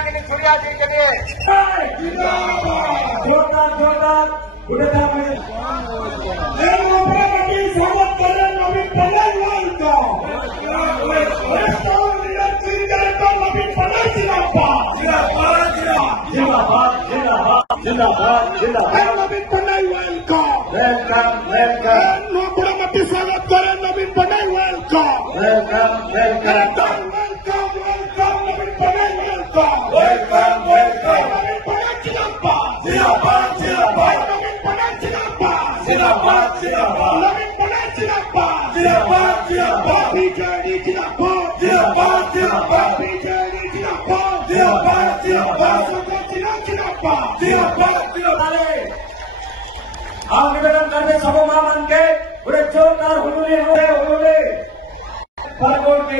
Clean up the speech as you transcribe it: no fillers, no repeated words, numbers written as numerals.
विनायक सूर्या जी के लिए जोरदार जोरदार उड़ता स्वागत करें नवीन पटेल का नवीन पटेल जिंदाबाद जिंदाबाद जिंदाबाद जिंदाबाद जिंदाबाद नवीन पटेल वेलकम वेलकम नोबड़मती स्वागत करें Naveen Patel welcome welcome welcome welcome welcome Naveen Patel welcome welcome welcome Naveen Patel जिंदाबाद जिंदाबाद जिंदाबाद नवीन पटेल जिंदाबाद जिंदाबाद जिंदाबाद नवीन पटेल जिंदाबाद जिंदाबाद जिंदाबाद बीजेडी जिंदाबाद जिंदाबाद जिंदाबाद बीजेडी जिंदाबाद जिंदाबाद जिंदाबाद जिंदाबाद जिंदाबाद जिंदाबाद आप निवेदन करते सबों मान के बड़े जोरदार हुलूले परगोल के